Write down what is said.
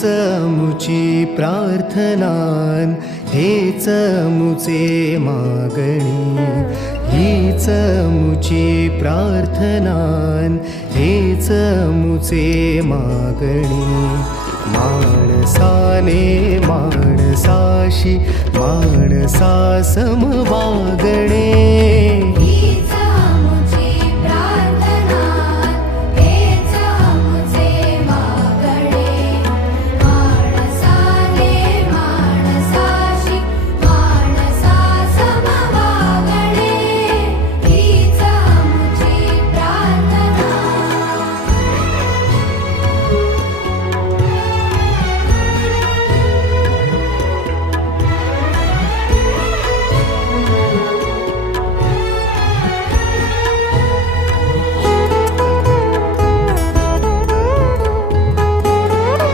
हीच मुची प्रार्थनान हेच मुचे मागणी. हीच मुची प्रार्थनान हेच मुचे मागणी. माणसाने माणसाशी माणसा समवागणे